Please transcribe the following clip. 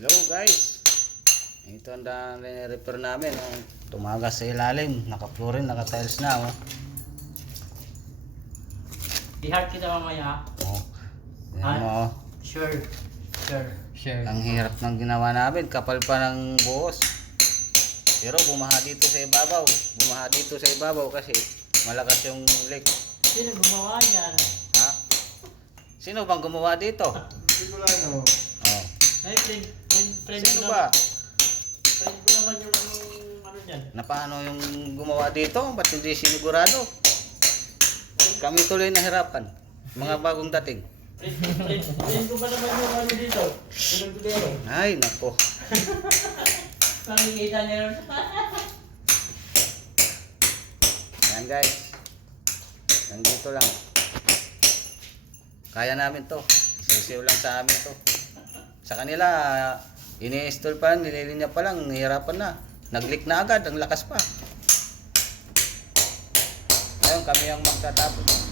Hello guys, ito ang repair namin. Tumagas sa ilalim, naka-flooring, naka-tiles na. I-heart kita mamaya. Yan mo. Sure. Ang hirap ng ginawa namin, kapal pa ng buhos. Pero bumaha dito sa ibabaw kasi malakas yung leak. Sino gumawa yan? Ha? Sino bang gumawa dito? Hindi ko lang ako. Oh. Ay, friend Sino ko ba? Friend ko naman yung ano dyan. Na paano yung gumawa dito? Ba't hindi sinigurado? Kami tuloy nahirapan. Mga bagong dating. Friend ko ba naman yung ano dito? Yung tudero. Ay, nako. Nakikita niya rin. Yan guys. Nandito lang. Kaya namin to. Sisiw lang sa amin to. Sa kanila, ini-install pa lang, nililinya pa lang, nahihirapan na. Nag-leak na agad, ang lakas pa. Ngayon kami ang magtatapos.